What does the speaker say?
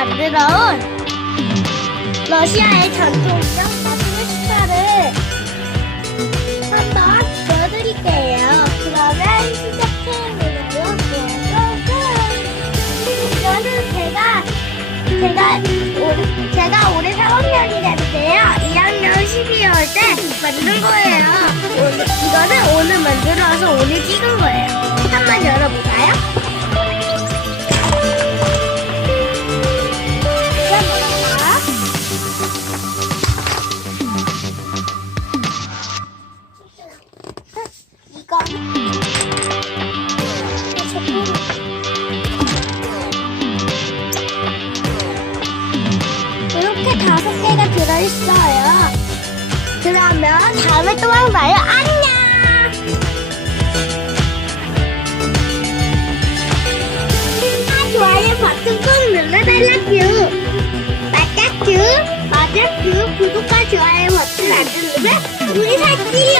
만들어 온 러시아의 전통적 마지막 식사를 한번 보여드릴게요. 그러면 시작해보도록 이거는 제가 제가 올- 제가 올해 4학년이 됐는데요. 2학년 12월 때 만든 거예요. 다섯 개가 들어있어요. 그러면 다음에 또 만나요. 안녕! 아, 좋아요 버튼 꼭 눌러달라구. 맞았구? 맞았구? 구독과 좋아요 버튼 안 누르면 우리 사지요